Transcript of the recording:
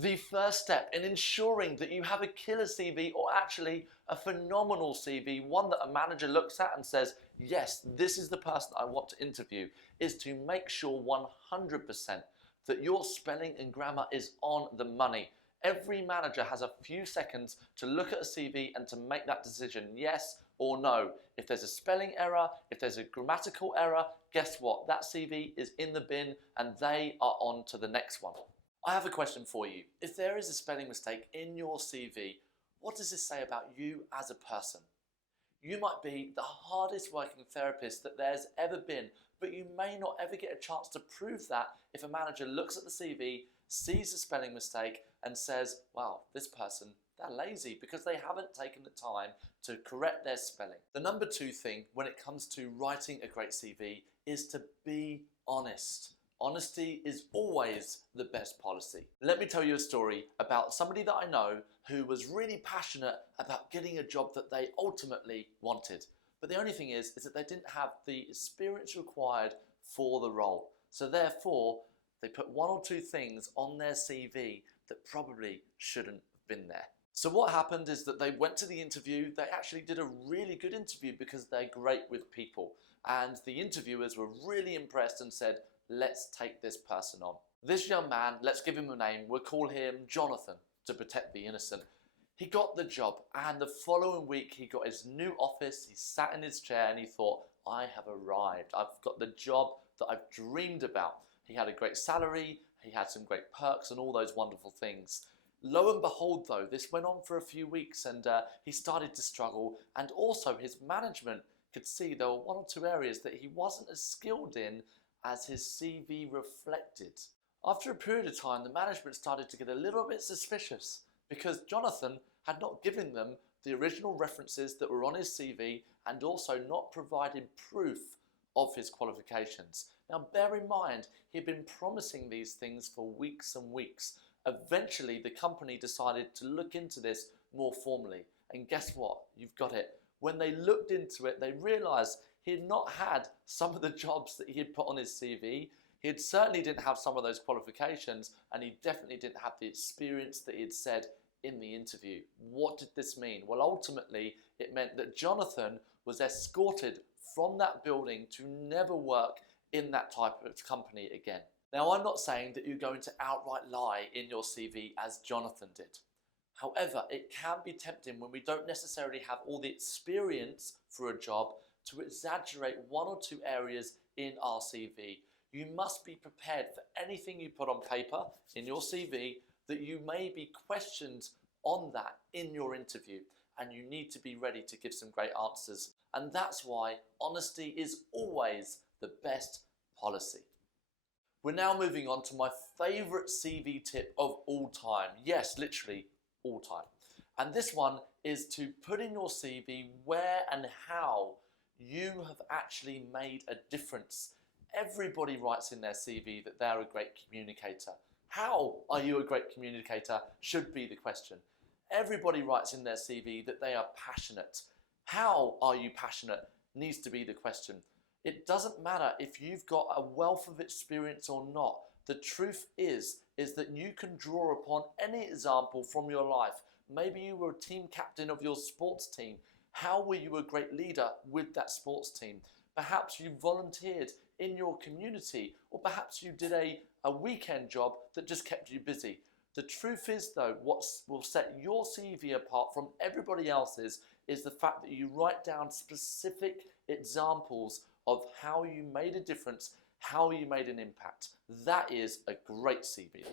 The first step in ensuring that you have a killer CV, or actually a phenomenal CV, one that a manager looks at and says, yes, this is the person I want to interview, is to make sure 100% that your spelling and grammar is on the money. Every manager has a few seconds to look at a CV and to make that decision, yes or no. If there's a spelling error, if there's a grammatical error, guess what? That CV is in the bin and they are on to the next one. I have a question for you. If there is a spelling mistake in your CV, what does this say about you as a person? You might be the hardest working therapist that there's ever been, but you may not ever get a chance to prove that if a manager looks at the CV, sees a spelling mistake and says, wow, this person, they're lazy because they haven't taken the time to correct their spelling. The number two thing when it comes to writing a great CV is to be honest. Honesty is always the best policy. Let me tell you a story about somebody that I know who was really passionate about getting a job that they ultimately wanted. But the only thing is that they didn't have the experience required for the role. So therefore, they put one or two things on their CV that probably shouldn't have been there. So what happened is that they went to the interview. They actually did a really good interview because they're great with people. And the interviewers were really impressed and said, let's take this person on. This young man, let's give him a name, we'll call him Jonathan to protect the innocent. He got the job, and the following week he got his new office, he sat in his chair and he thought, I have arrived, I've got the job that I've dreamed about. He had a great salary, he had some great perks and all those wonderful things. Lo and behold though, this went on for a few weeks and he started to struggle, and also his management could see there were one or two areas that he wasn't as skilled in as his CV reflected. After a period of time, the management started to get a little bit suspicious because Jonathan had not given them the original references that were on his CV and also not provided proof of his qualifications. Now bear in mind, he'd been promising these things for weeks and weeks. Eventually the company decided to look into this more formally, and guess what? You've got it. When they looked into it, they realised he had not had some of the jobs that he had put on his CV. He certainly didn't have some of those qualifications, and he definitely didn't have the experience that he had said in the interview. What did this mean? Well, ultimately, it meant that Jonathan was escorted from that building to never work in that type of company again. Now, I'm not saying that you're going to outright lie in your CV as Jonathan did. However, it can be tempting when we don't necessarily have all the experience for a job to exaggerate one or two areas in our CV. You must be prepared for anything you put on paper in your CV that you may be questioned on that in your interview, and you need to be ready to give some great answers. And that's why honesty is always the best policy. We're now moving on to my favorite CV tip of all time. Yes, literally all time. And this one is to put in your CV where and how you have actually made a difference. Everybody writes in their CV that they're a great communicator. How are you a great communicator should be the question. Everybody writes in their CV that they are passionate. How are you passionate needs to be the question. It doesn't matter if you've got a wealth of experience or not. The truth is that you can draw upon any example from your life. Maybe you were a team captain of your sports team. How were you a great leader with that sports team? Perhaps you volunteered in your community, or perhaps you did a weekend job that just kept you busy. The truth is though, what will set your CV apart from everybody else's is the fact that you write down specific examples of how you made a difference, how you made an impact. That is a great CV.